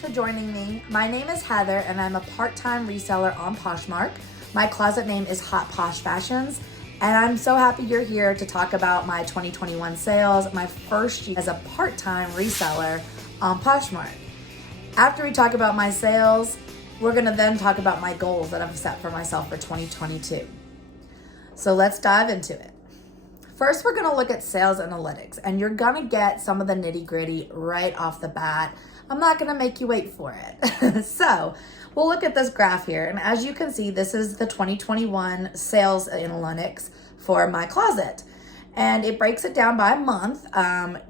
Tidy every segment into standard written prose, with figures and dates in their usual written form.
for joining me. My name is Heather and I'm a part-time reseller on Poshmark. My closet name is Hot Posh Fashions, and I'm so happy you're here to talk about my 2021 sales, my first year as a part-time reseller on Poshmark. After we talk about my sales, we're gonna then talk about my goals that I've set for myself for 2022. So let's dive into it. First, we're gonna look at sales analytics, and you're gonna get some of the nitty gritty right off the bat. I'm not gonna make you wait for it. So we'll look at this graph here, and as you can see, this is the 2021 sales analytics for my closet. And it breaks it down by month,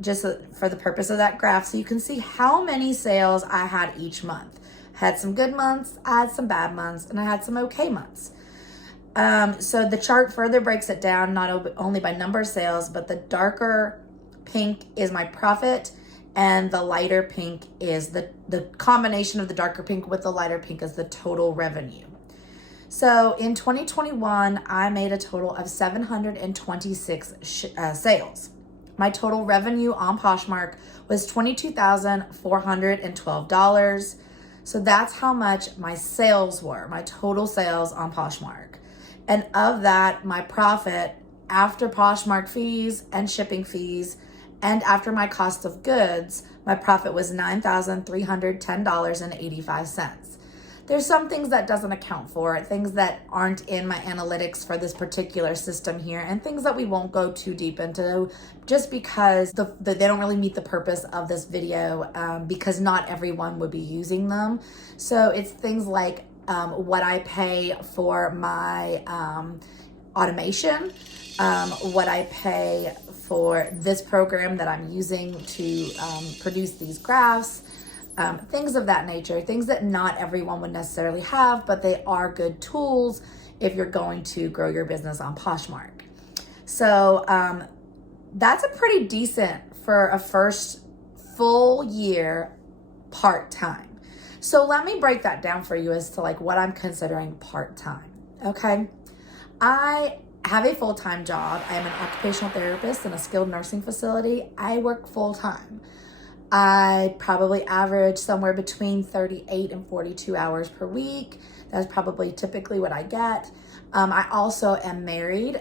just for the purpose of that graph, so you can see how many sales I had each month. Had some good months, I had some bad months, and I had some okay months. So the chart further breaks it down, not only by number of sales, but the darker pink is my profit, and the lighter pink is the combination of the darker pink with the lighter pink is the total revenue. So in 2021, I made a total of 726 sales. My total revenue on Poshmark was $22,412. So that's how much my sales were, my total sales on Poshmark. And of that, my profit after Poshmark fees and shipping fees and after my cost of goods, my profit was $9,310.85. There's some things that doesn't account for it, things that aren't in my analytics for this particular system here, and things that we won't go too deep into just because they don't really meet the purpose of this video, because not everyone would be using them. So it's things like what I pay for my automation, what I pay for this program that I'm using to produce these graphs, things of that nature, things that not everyone would necessarily have, but they are good tools if you're going to grow your business on Poshmark. So that's a pretty decent for a first full year part-time. So let me break that down for you as to like what I'm considering part-time, okay? I have a full-time job. I am an occupational therapist in a skilled nursing facility. I work full-time. I probably average somewhere between 38 and 42 hours per week. That's probably typically what I get. I also am married.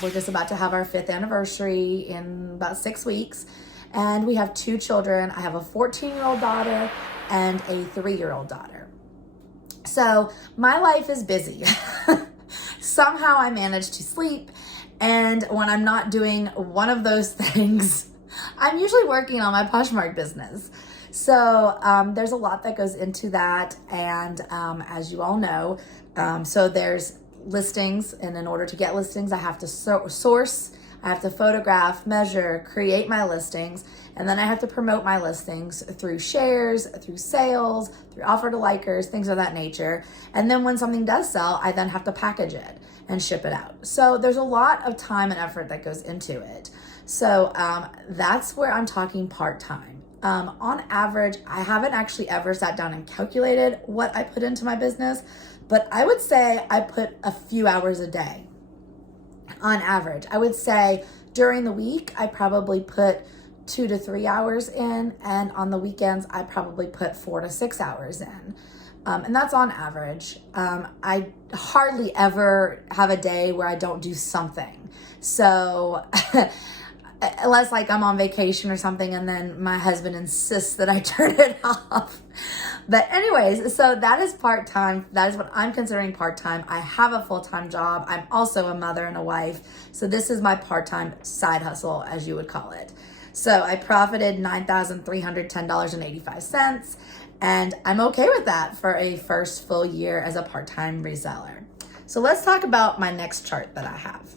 We're just about to have our 5th anniversary in about 6 weeks. And we have 2 children. I have a 14-year-old daughter and a 3-year-old daughter. So my life is busy. Somehow I manage to sleep. And when I'm not doing one of those things, I'm usually working on my Poshmark business. So there's a lot that goes into that. And as you all know, so there's listings. And in order to get listings, I have to source, I have to photograph, measure, create my listings, and then I have to promote my listings through shares, through sales, through offer to likers, things of that nature. And then when something does sell, I then have to package it and ship it out. So there's a lot of time and effort that goes into it. So that's where I'm talking part-time. On average, I haven't actually ever sat down and calculated what I put into my business, but I would say I put a few hours a day. On average, I would say during the week, I probably put 2 to 3 hours in, and on the weekends, I probably put 4 to 6 hours in. And that's on average. I hardly ever have a day where I don't do something. So unless like I'm on vacation or something and then my husband insists that I turn it off. But anyways, so that is part-time. That is what I'm considering part-time. I have a full-time job. I'm also a mother and a wife. So this is my part-time side hustle, as you would call it. So I profited $9,310.85, and I'm okay with that for a first full year as a part-time reseller. So let's talk about my next chart that I have.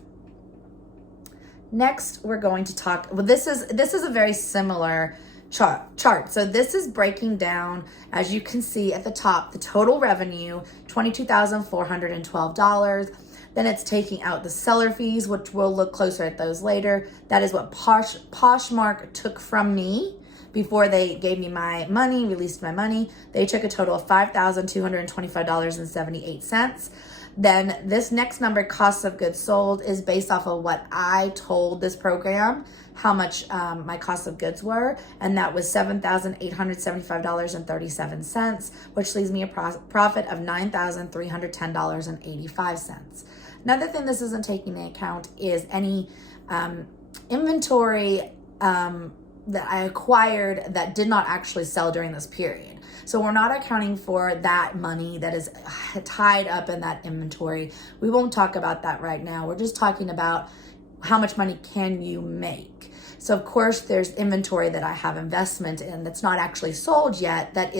Next, we're going to talk, well, this is a very similar chart. So this is breaking down, as you can see at the top, the total revenue, $22,412. Then it's taking out the seller fees, which we'll look closer at those later. That is what Poshmark took from me before they gave me my money, released my money. They took a total of $5,225.78. Then this next number, cost of goods sold, is based off of what I told this program how much my cost of goods were, and that was $7,875.37, which leaves me a profit of $9,310.85. Another thing this isn't taking into account is any inventory that I acquired that did not actually sell during this period. So we're not accounting for that money that is tied up in that inventory. We won't talk about that right now. We're just talking about how much money can you make. So of course there's inventory that I have investment in that's not actually sold yet, that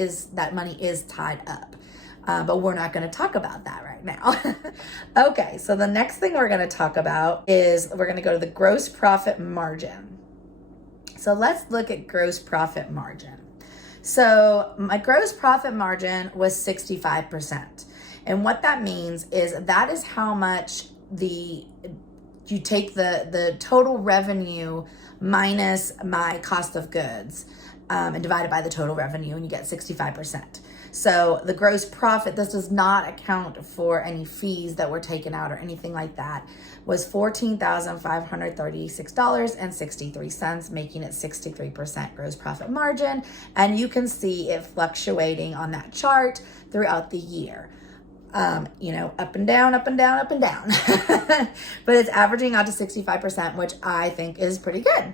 money is tied up. But we're not going to talk about that right now. Okay, so the next thing we're going to talk about is we're going to go to the gross profit margin. So let's look at gross profit margin. So my gross profit margin was 65%. And what that means is that is how much you take the total revenue minus my cost of goods and divide it by the total revenue, and you get 65%. So the gross profit, this does not account for any fees that were taken out or anything like that, was $14,536.63, making it 63% gross profit margin. And you can see it fluctuating on that chart throughout the year. Up and down, up and down, up and down. But it's averaging out to 65%, which I think is pretty good.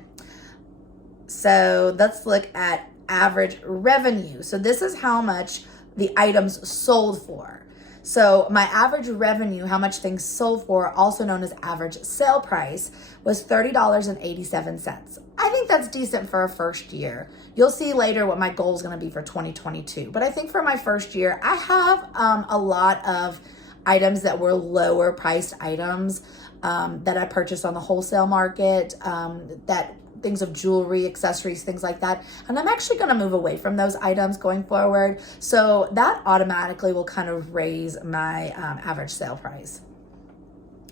So let's look at average revenue. So this is how much the items sold for. So my average revenue, how much things sold for, also known as average sale price, was $30.87. I think that's decent for a first year. You'll see later what my goal is going to be for 2022. But I think for my first year, I have a lot of items that were lower priced items that I purchased on the wholesale market, that things of jewelry, accessories, things like that. And I'm actually going to move away from those items going forward. So that automatically will kind of raise my average sale price,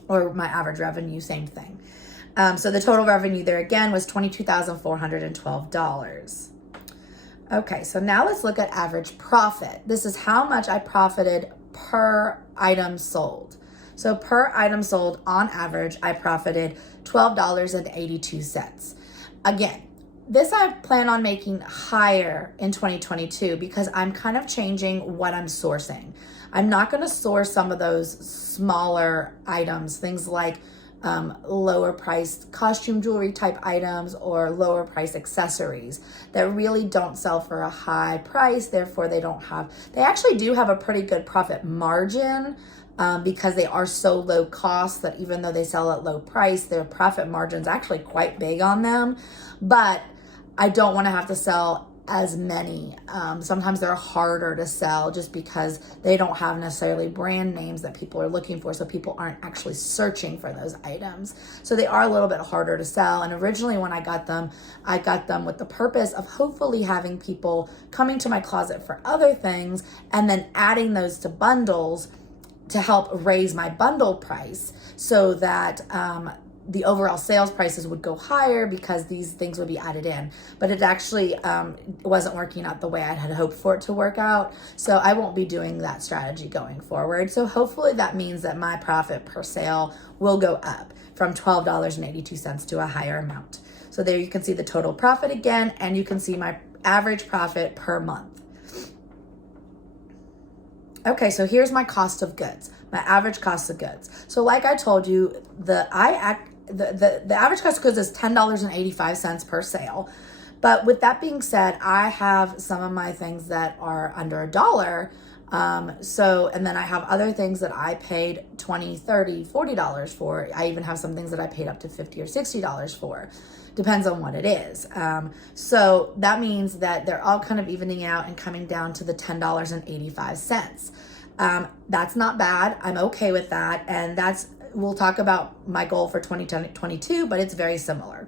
or my average revenue, same thing. So the total revenue there again was $22,412. Okay, so now let's look at average profit. This is how much I profited per item sold. So per item sold, on average, I profited $12.82. Again, this I plan on making higher in 2022 because I'm kind of changing what I'm sourcing. I'm not going to source some of those smaller items, things like lower priced costume jewelry type items or lower priced accessories that really don't sell for a high price. Therefore, they actually do have a pretty good profit margin. Because they are so low cost that even though they sell at low price, their profit margin is actually quite big on them. But I don't want to have to sell as many. Sometimes they're harder to sell just because they don't have necessarily brand names that people are looking for, so people aren't actually searching for those items. So they are a little bit harder to sell. And originally when I got them with the purpose of hopefully having people coming to my closet for other things and then adding those to bundles to help raise my bundle price so that the overall sales prices would go higher because these things would be added in. But it actually wasn't working out the way I had hoped for it to work out. So I won't be doing that strategy going forward. So hopefully that means that my profit per sale will go up from $12.82 to a higher amount. So there you can see the total profit again, and you can see my average profit per month. Okay, so here's my cost of goods, my average cost of goods. So like I told you, the average cost of goods is $10.85 per sale. But with that being said, I have some of my things that are under $1. And then I have other things that I paid $20, $30, $40 for. I even have some things that I paid up to $50 or $60 for. Depends on what it is. So that means that they're all kind of evening out and coming down to the $10.85. That's not bad. I'm okay with that. And we'll talk about my goal for 2022, but it's very similar.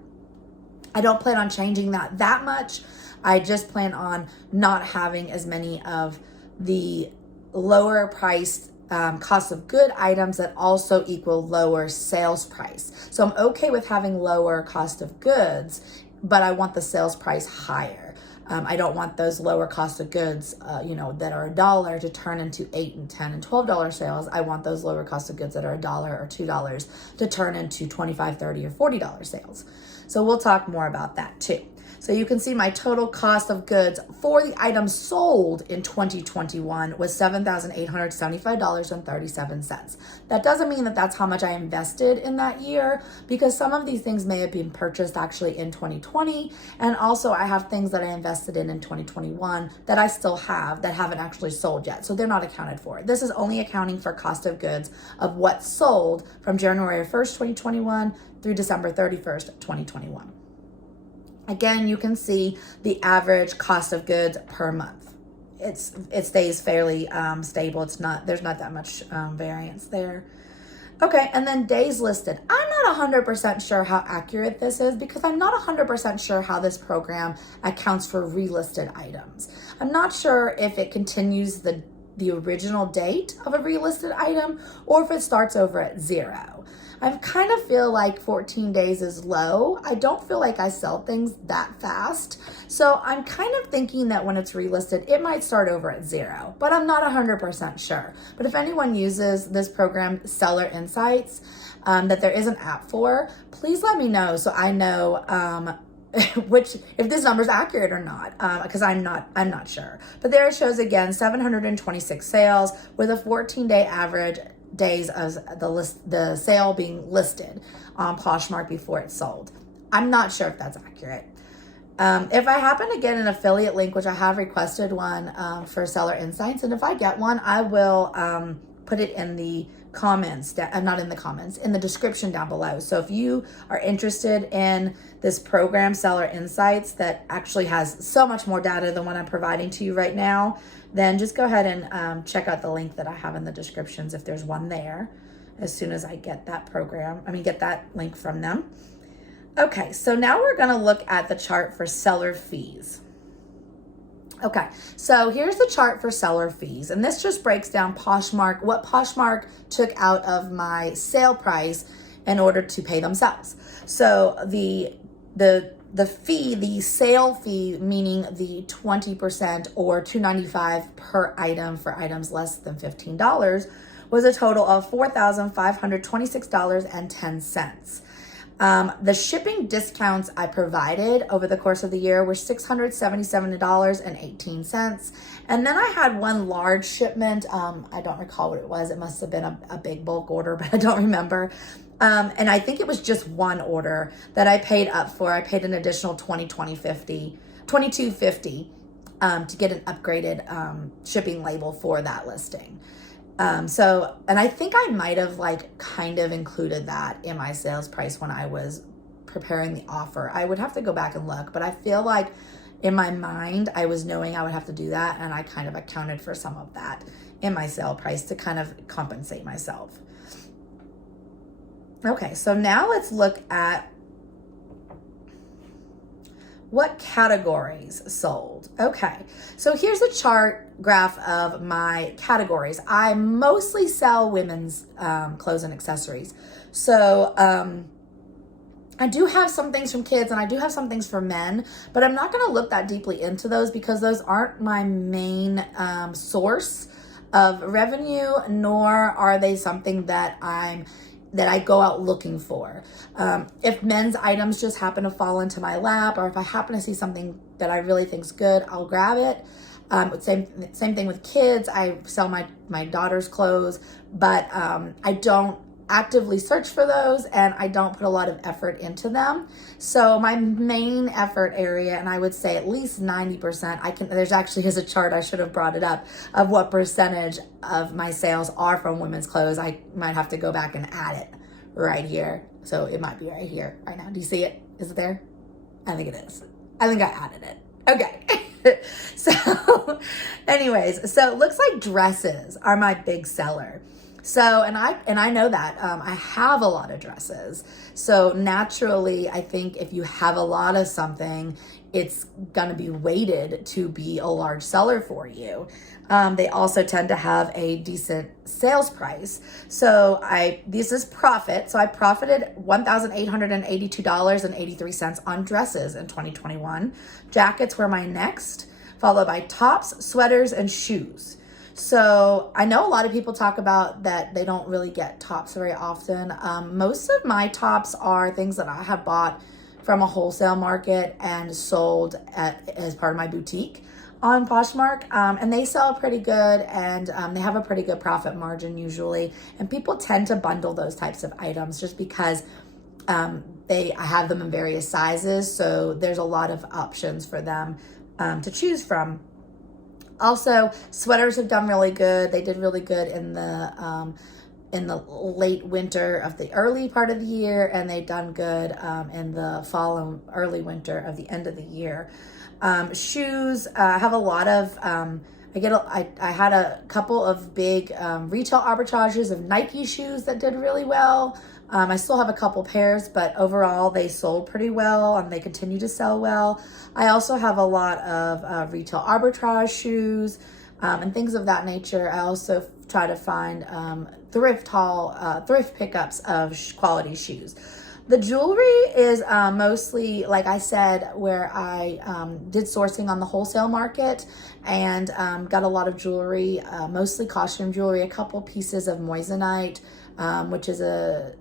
I don't plan on changing that much. I just plan on not having as many of the lower priced cost of good items that also equal lower sales price. So I'm okay with having lower cost of goods, but I want the sales price higher. I don't want those lower cost of goods, that are $1 to turn into $8 and $10 and $12 sales. I want those lower cost of goods that are $1 or $2 to turn into $25, $30, or $40 sales. So we'll talk more about that too. So you can see my total cost of goods for the items sold in 2021 was $7,875.37. That doesn't mean that that's how much I invested in that year, because some of these things may have been purchased actually in 2020. And also I have things that I invested in 2021 that I still have that haven't actually sold yet. So they're not accounted for. This is only accounting for cost of goods of what sold from January 1st, 2021 through December 31st, 2021. Again, you can see the average cost of goods per month. It stays fairly stable. There's not that much variance there. Okay, and then days listed. I'm not 100% sure how accurate this is, because I'm not 100% sure how this program accounts for relisted items. I'm not sure if it continues the original date of a relisted item or if it starts over at 0. I kind of feel like 14 days is low. I don't feel like I sell things that fast. So I'm kind of thinking that when it's relisted, it might start over at 0, but I'm not 100% sure. But if anyone uses this program, Seller Insights, that there is an app for, please let me know so I know if this number is accurate or not, because I'm not sure. But there it shows again, 726 sales with a 14-day average days of the sale being listed on Poshmark before it's sold. I'm not sure if that's accurate. If I happen to get an affiliate link, which I have requested one for Seller Insights, and if I get one, I will put it in the comments, not in the comments, in the description down below. So if you are interested in this program, Seller Insights, that actually has so much more data than what I'm providing to you right now, then just go ahead and check out the link that I have in the descriptions if there's one there, as soon as I get that get that link from them. Okay, so now we're gonna look at the chart for seller fees. Okay, so here's the chart for seller fees, and this just breaks down Poshmark, what Poshmark took out of my sale price in order to pay themselves. So the fee, the sale fee, meaning the 20% or $2.95 per item for items less than $15, was a total of $4,526.10. The shipping discounts I provided over the course of the year were $677.18. And then I had one large shipment. I don't recall what it was. It must have been a big bulk order, but I don't remember. And I think it was just one order that I paid up for. I paid an additional $22.50 to get an upgraded shipping label for that listing. And I think I might have kind of included that in my sales price when I was preparing the offer. I would have to go back and look, but I feel like in my mind, I was knowing I would have to do that, and I kind of accounted for some of that in my sale price to kind of compensate myself. Okay, so now let's look at what categories sold. Okay, so here's a chart graph of my categories. I mostly sell women's clothes and accessories. So I do have some things from kids and I do have some things for men, but I'm not gonna look that deeply into those because those aren't my main source of revenue, nor are they something that I go out looking for. If men's items just happen to fall into my lap, or if I happen to see something that I really think's good, I'll grab it. Same thing with kids. I sell my daughter's clothes, but I don't actively search for those, and I don't put a lot of effort into them. So my main effort area, and I would say at least 90%, there's actually is a chart, I should have brought it up, of what percentage of my sales are from women's clothes. I might have to go back and add it right here. So it might be right here, right now. Do you see it? Is it there? I think it is. I think I added it. Okay. So anyways, so it looks like dresses are my big seller. So, and I know that I have a lot of dresses. So naturally, I think if you have a lot of something, it's going to be weighted to be a large seller for you. They also tend to have a decent sales price. So this is profit. So I profited $1,882.83 on dresses in 2021. Jackets were my next, followed by tops, sweaters, and shoes. So I know a lot of people talk about that they don't really get tops very often. Most of my tops are things that I have bought from a wholesale market and sold as part of my boutique on Poshmark. And they sell pretty good, and they have a pretty good profit margin usually. And people tend to bundle those types of items just because I have them in various sizes. So there's a lot of options for them to choose from. Also, sweaters have done really good. They did really good in the late winter of the early part of the year, and they've done good in the fall and early winter of the end of the year. Shoes, I have a lot of, I had a couple of big retail arbitrages of Nike shoes that did really well. I still have a couple pairs, but overall they sold pretty well and they continue to sell well. I also have a lot of retail arbitrage shoes and things of that nature. I also try to find thrift pickups of quality shoes. The jewelry is mostly, like I said, where I did sourcing on the wholesale market and got a lot of jewelry, mostly costume jewelry, a couple pieces of moissanite, which is a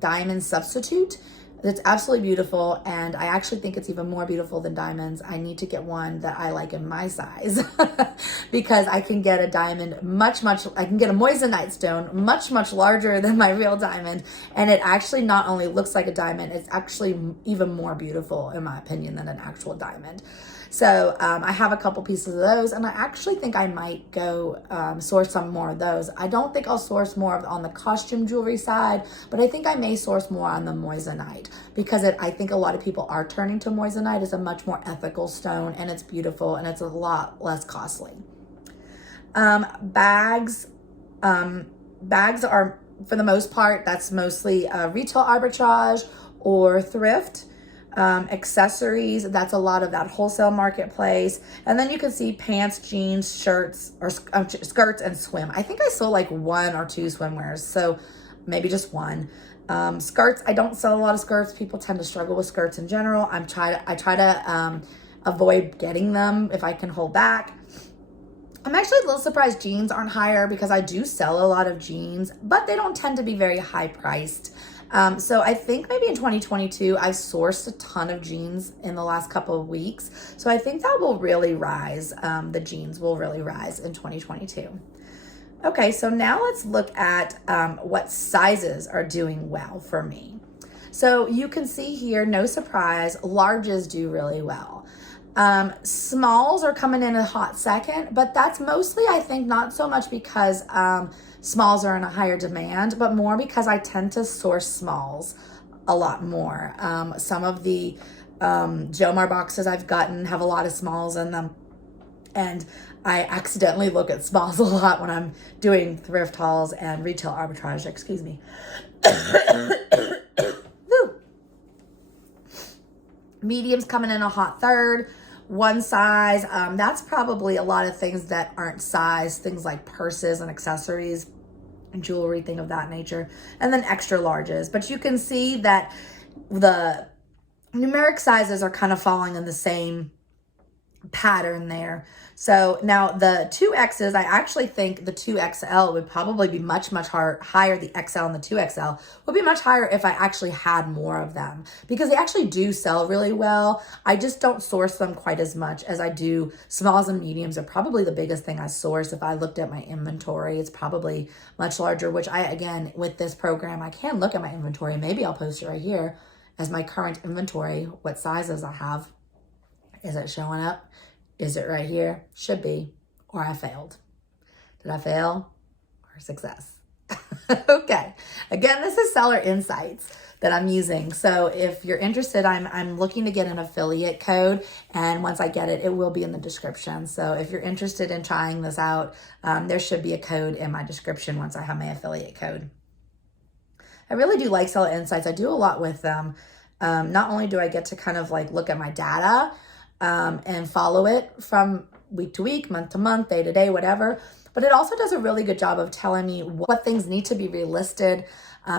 diamond substitute. It's absolutely beautiful, and I actually think it's even more beautiful than diamonds. I need to get one that I like in my size because I can get a diamond I can get a moissanite stone much larger than my real diamond, and it actually not only looks like a diamond, it's actually even more beautiful in my opinion than an actual diamond. So I have a couple pieces of those, and I actually think I might go source some more of those. I don't think I'll source more on the costume jewelry side, but I think I may source more on the moissanite because I think a lot of people are turning to moissanite as a much more ethical stone, and it's beautiful and it's a lot less costly. Bags are, for the most part, that's mostly retail arbitrage or thrift. Accessories, that's a lot of that wholesale marketplace. And then you can see pants, jeans, shirts, or skirts and swim. I think I sold like 1 or 2 swimwears, so maybe just 1. Skirts, I don't sell a lot of skirts. People tend to struggle with skirts in general. I try to avoid getting them if I can hold back. I'm actually a little surprised jeans aren't higher because I do sell a lot of jeans, but they don't tend to be very high priced. So I think maybe in 2022, I've sourced a ton of jeans in the last couple of weeks. So I think that will really rise. The jeans will really rise in 2022. Okay, so now let's look at what sizes are doing well for me. So you can see here, no surprise, larges do really well. Smalls are coming in a hot second, but that's mostly, I think, not so much because smalls are in a higher demand, but more because I tend to source smalls a lot more. Some of the Jomar boxes I've gotten have a lot of smalls in them, and I accidentally look at smalls a lot when I'm doing thrift hauls and retail arbitrage, excuse me. Mediums coming in a hot third. One size, that's probably a lot of things that aren't sized, things like purses and accessories and jewelry, thing of that nature, and then extra larges. But you can see that the numeric sizes are kind of falling in the same pattern there. So now the 2Xs, I actually think the 2XL would probably be much higher. The XL and the 2XL would be much higher if I actually had more of them, because they actually do sell really well. I just don't source them quite as much as I do. Smalls and mediums are probably the biggest thing I source. If I looked at my inventory, it's probably much larger, which again, with this program, I can look at my inventory. Maybe I'll post it right here as my current inventory, what sizes I have. Is it showing up? Is it right here? Should be. Or I failed. Did I fail or success? Okay. Again, this is seller insights that I'm using. So if you're interested, I'm looking to get an affiliate code, and once I get it, it will be in the description. So if you're interested in trying this out, there should be a code in my description once I have my affiliate code. I really do like seller insights. I do a lot with them. Not only do I get to kind of like look at my data and follow it from week to week, month to month, day to day, whatever, but it also does a really good job of telling me what things need to be relisted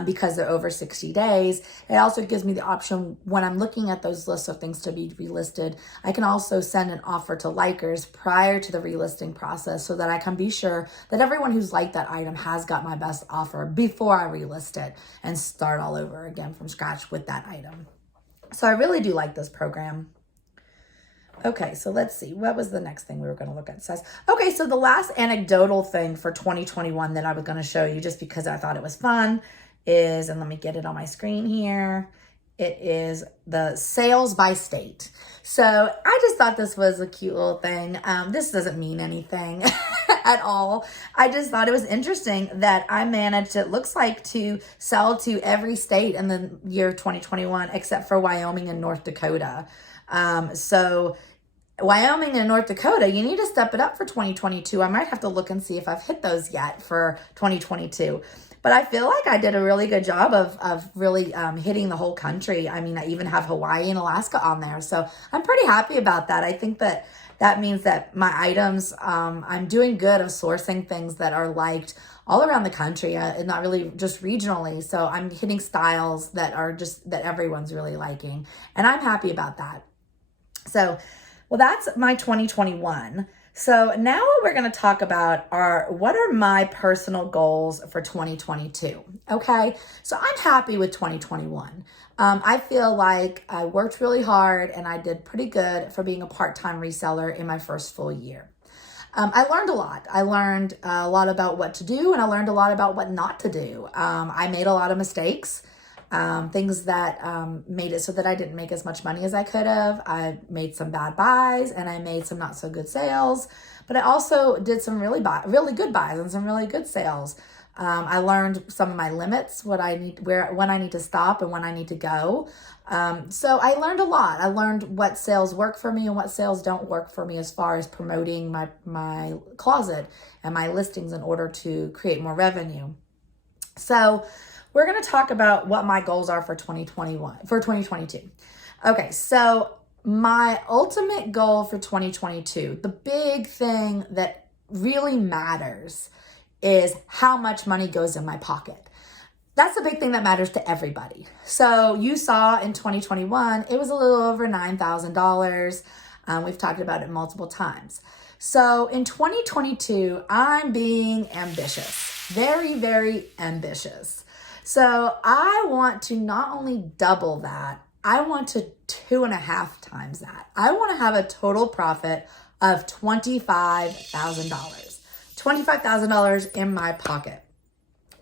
because they're over 60 days. It also gives me the option when I'm looking at those lists of things to be relisted, I can also send an offer to likers prior to the relisting process so that I can be sure that everyone who's liked that item has got my best offer before I relist it and start all over again from scratch with that item. So I really do like this program. Okay, so let's see. What was the next thing we were going to look at? Size. Okay, so the last anecdotal thing for 2021 that I was going to show you just because I thought it was fun is, and let me get it on my screen here, it is the sales by state. So I just thought this was a cute little thing. This doesn't mean anything at all. I just thought it was interesting that I managed, it looks like, to sell to every state in the year 2021 except for Wyoming and North Dakota. So Wyoming and North Dakota, you need to step it up for 2022. I might have to look and see if I've hit those yet for 2022. But I feel like I did a really good job of really hitting the whole country. I mean, I even have Hawaii and Alaska on there. So I'm pretty happy about that. I think that means that my items, I'm doing good of sourcing things that are liked all around the country, and not really just regionally. So I'm hitting styles that are just, that everyone's really liking. And I'm happy about that. So, well, that's my 2021. So now what we're going to talk about are what are my personal goals for 2022. Okay. So I'm happy with 2021. I feel like I worked really hard and I did pretty good for being a part-time reseller in my first full year. I learned a lot. I learned a lot about what to do, and I learned a lot about what not to do. I made a lot of mistakes. Things that made it so that I didn't make as much money as I could have. I made some bad buys and I made some not so good sales, but I also did some really good buys and some really good sales. I learned some of my limits, when I need to stop and when I need to go. So I learned a lot. I learned what sales work for me and what sales don't work for me as far as promoting my closet and my listings in order to create more revenue. So we're going to talk about what my goals are for 2022. Okay, so my ultimate goal for 2022, the big thing that really matters is how much money goes in my pocket. That's the big thing that matters to everybody. So you saw in 2021, it was a little over $9,000. We've talked about it multiple times. So in 2022, I'm being ambitious, very, very ambitious. So I want to not only double that, I want to 2.5 times that. I want to have a total profit of $25,000. $25,000 in my pocket.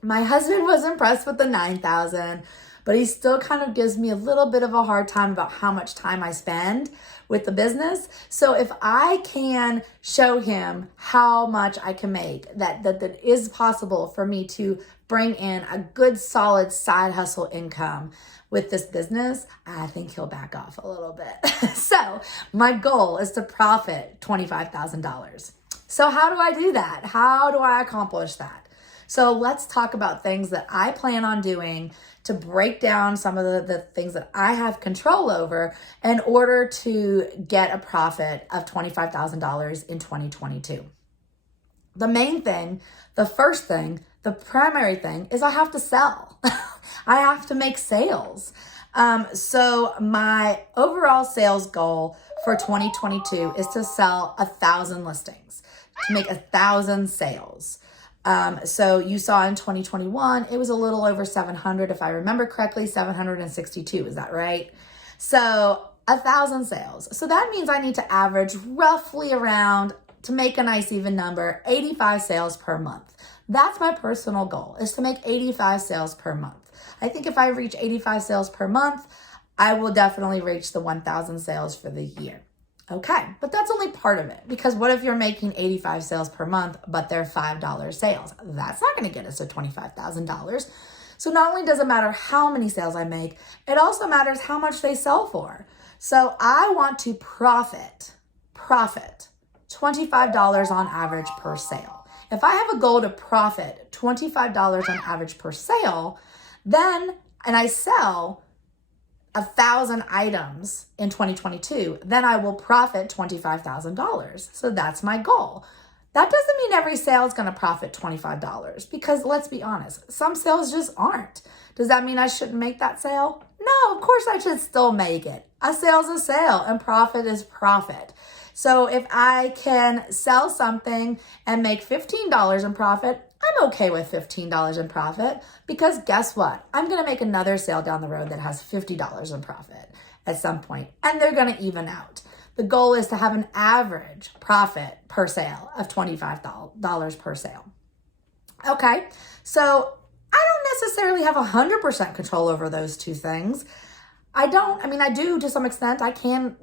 My husband was impressed with the $9,000, but he still kind of gives me a little bit of a hard time about how much time I spend with the business. So if I can show him how much I can make, that is possible for me to bring in a good solid side hustle income with this business, I think he'll back off a little bit. So my goal is to profit $25,000. So how do I do that? How do I accomplish that? So let's talk about things that I plan on doing to break down some of the things that I have control over in order to get a profit of $25,000 in 2022. The main thing, the first thing, the primary thing is I have to sell. I have to make sales. So my overall sales goal for 2022 is to sell 1,000 listings, to make 1,000 sales. So you saw in 2021, it was a little over 700, if I remember correctly, 762. Is that right? So 1,000 sales. So that means I need to average roughly around, to make a nice even number, 85 sales per month. That's my personal goal, is to make 85 sales per month. I think if I reach 85 sales per month, I will definitely reach the 1,000 sales for the year. Okay, but that's only part of it, because what if you're making 85 sales per month, but they're $5 sales? That's not going to get us to $25,000. So not only does it matter how many sales I make, it also matters how much they sell for. So I want to profit $25 on average per sale. If I have a goal to profit $25 on average per sale, and I sell 1,000 items in 2022, then I will profit $25,000. So that's my goal. That doesn't mean every sale is going to profit $25, because let's be honest, some sales just aren't. Does that mean I shouldn't make that sale? No, of course I should still make it. A sale is a sale and profit is profit. So if I can sell something and make $15 in profit, I'm okay with $15 in profit, because guess what? I'm going to make another sale down the road that has $50 in profit at some point, and they're going to even out. The goal is to have an average profit per sale of $25 per sale. Okay, so I don't necessarily have 100% control over those two things. I do to some extent. I can,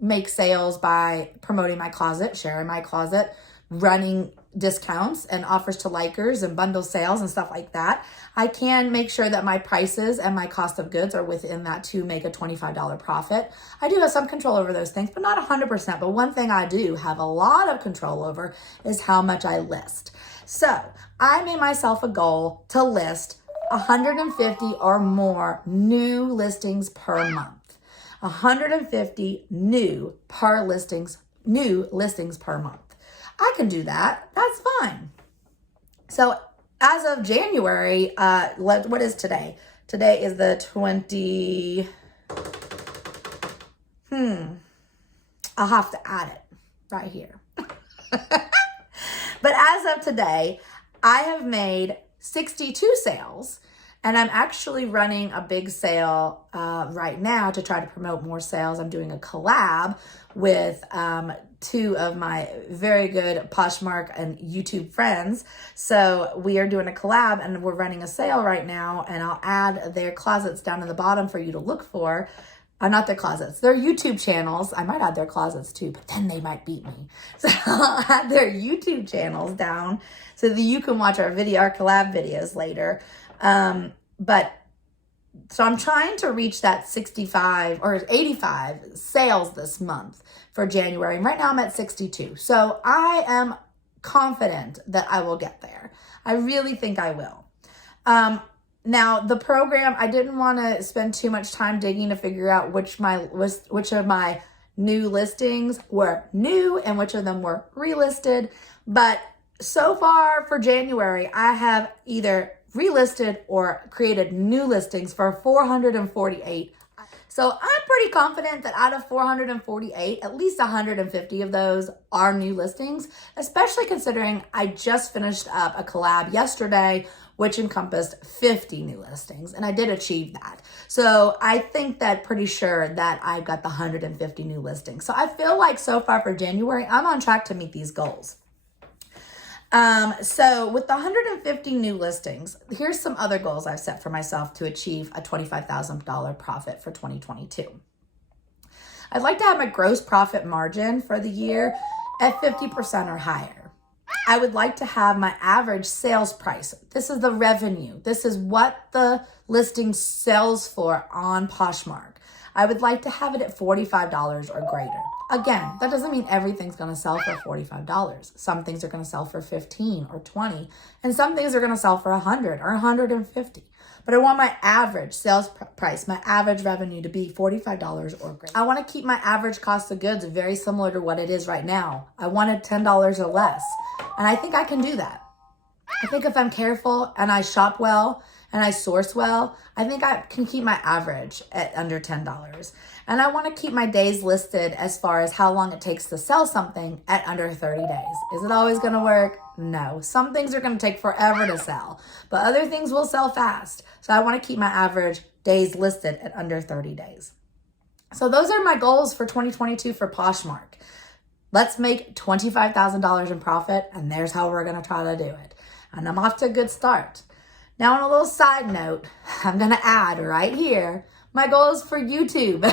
make sales by promoting my closet, sharing my closet, running discounts and offers to likers and bundle sales and stuff like that. I can make sure that my prices and my cost of goods are within that to make a $25 profit. I do have some control over those things, but not 100%. But one thing I do have a lot of control over is how much I list. So I made myself a goal to list 150 or more new listings per month. 150 new listings per month. I can do that. That's fine. So as of January, what is today? Today is the 20. I'll have to add it right here. But as of today, I have made 62 sales, and I'm actually running a big sale right now to try to promote more sales. I'm doing a collab with two of my very good Poshmark and YouTube friends. So we are doing a collab, and we're running a sale right now, and I'll add their closets down in the bottom for you to look for. Not their closets, their YouTube channels. I might add their closets too, but then they might beat me. So I'll add their YouTube channels down so that you can watch our collab videos later. So I'm trying to reach that 65 or 85 sales this month for January. And right now I'm at 62. So I am confident that I will get there. I really think I will. Now the program, I didn't want to spend too much time digging to figure out which of my new listings were new and which of them were relisted. But so far for January, I have either relisted or created new listings for 448. So I'm pretty confident that out of 448, at least 150 of those are new listings, especially considering I just finished up a collab yesterday, which encompassed 50 new listings, and I did achieve that. So I think that pretty sure that I've got the 150 new listings. So I feel like so far for January, I'm on track to meet these goals. So with the 150 new listings, here's some other goals I've set for myself to achieve a $25,000 profit for 2022. I'd like to have my gross profit margin for the year at 50% or higher. I would like to have my average sales price. This is the revenue. This is what the listing sells for on Poshmark. I would like to have it at $45 or greater. Again, that doesn't mean everything's going to sell for $45. Some things are going to sell for $15 or $20, and some things are going to sell for $100 or $150. But I want my average sales price, my average revenue to be $45 or greater. I want to keep my average cost of goods very similar to what it is right now. I wanted $10 or less, and I think I can do that. I think if I'm careful and I shop well and I source well, I think I can keep my average at under $10. And I want to keep my days listed as far as how long it takes to sell something at under 30 days. Is it always going to work? No. Some things are going to take forever to sell, but other things will sell fast. So I want to keep my average days listed at under 30 days. So those are my goals for 2022 for Poshmark. Let's make $25,000 in profit, and there's how we're going to try to do it. And I'm off to a good start. Now, on a little side note, I'm going to add right here my goals for YouTube.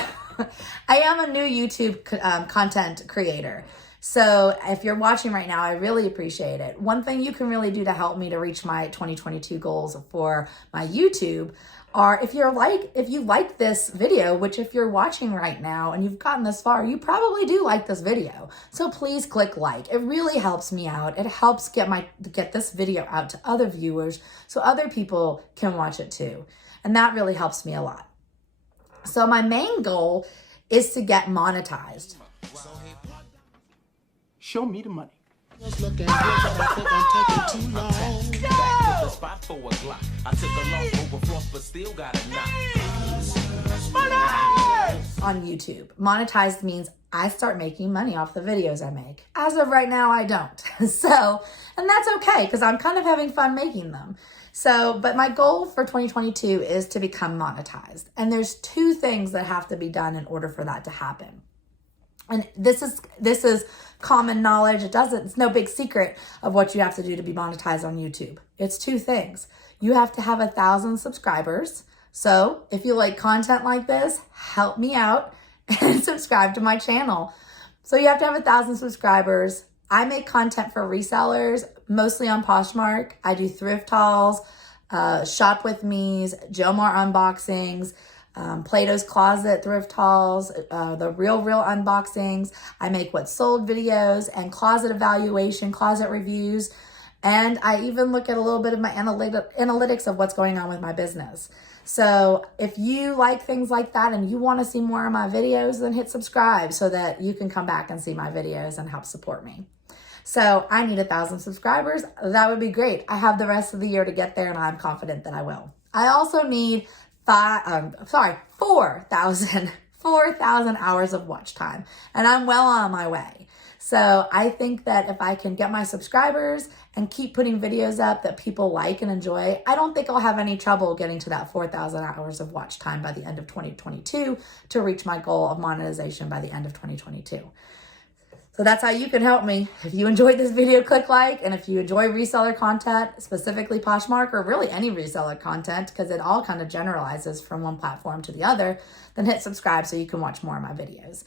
I am a new YouTube content creator. So if you're watching right now, I really appreciate it. One thing you can really do to help me to reach my 2022 goals for my YouTube are if you like this video, which if you're watching right now and you've gotten this far, you probably do like this video. So please click like. It really helps me out. It helps get this video out to other viewers so other people can watch it too. And that really helps me a lot. So my main goal is to get monetized. Show me the money. On YouTube. Monetized means I start making money off the videos I make. As of right now, I don't. And that's okay because I'm kind of having fun making them. But my goal for 2022 is to become monetized. And there's two things that have to be done in order for that to happen. And this is common knowledge. It's no big secret of what you have to do to be monetized on YouTube. It's two things. You have to have 1,000 subscribers. So if you like content like this, help me out and subscribe to my channel. So you have to have 1,000 subscribers. I make content for resellers, mostly on Poshmark. I do thrift hauls, shop with me's, Jomar unboxings, Plato's Closet thrift hauls, the real unboxings. I make what's sold videos and closet evaluation, closet reviews. And I even look at a little bit of my analytics of what's going on with my business. So if you like things like that and you want to see more of my videos, then hit subscribe so that you can come back and see my videos and help support me. So I need 1,000 subscribers. That would be great. I have the rest of the year to get there and I'm confident that I will. I also need 4,000 hours of watch time, and I'm well on my way. So I think that if I can get my subscribers and keep putting videos up that people like and enjoy, I don't think I'll have any trouble getting to that 4,000 hours of watch time by the end of 2022 to reach my goal of monetization by the end of 2022. So that's how you can help me. If you enjoyed this video, click like. And if you enjoy reseller content, specifically Poshmark or really any reseller content, because it all kind of generalizes from one platform to the other, then hit subscribe so you can watch more of my videos.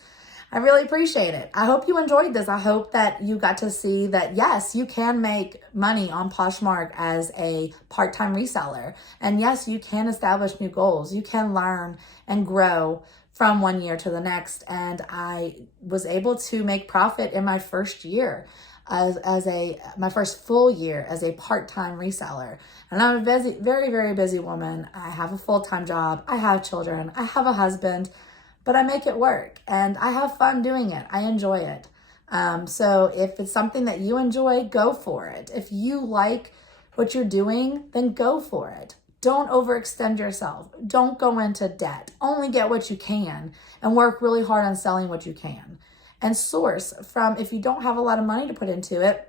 I really appreciate it. I hope you enjoyed this. I hope that you got to see that, yes, you can make money on Poshmark as a part-time reseller. And yes, you can establish new goals. You can learn and grow from one year to the next. And I was able to make profit in my first year my first full year as a part-time reseller. And I'm a busy, very, very busy woman. I have a full-time job. I have children. I have a husband, but I make it work and I have fun doing it. I enjoy it. So if it's something that you enjoy, go for it. If you like what you're doing, then go for it. Don't overextend yourself. Don't go into debt. Only get what you can and work really hard on selling what you can. And source from, if you don't have a lot of money to put into it,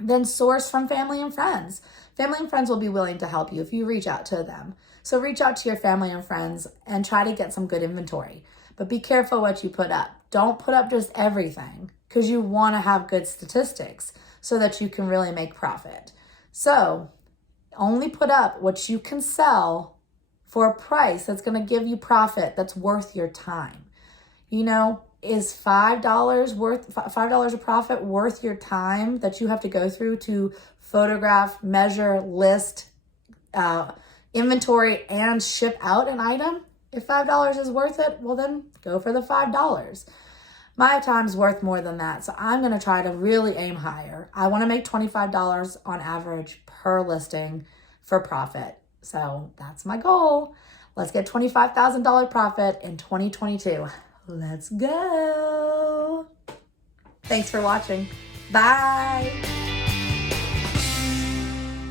then source from family and friends. Family and friends will be willing to help you if you reach out to them. So reach out to your family and friends and try to get some good inventory. But be careful what you put up. Don't put up just everything because you want to have good statistics so that you can really make profit. So only put up what you can sell for a price that's going to give you profit that's worth your time. You know, is $5 of profit worth your time that you have to go through to photograph, measure, list, inventory, and ship out an item? If $5 is worth it, well then go for the $5. My time's worth more than that, so I'm going to try to really aim higher. I want to make $25 on average per listing for profit. So that's my goal. Let's get $25,000 profit in 2022. Let's go. Thanks for watching. Bye.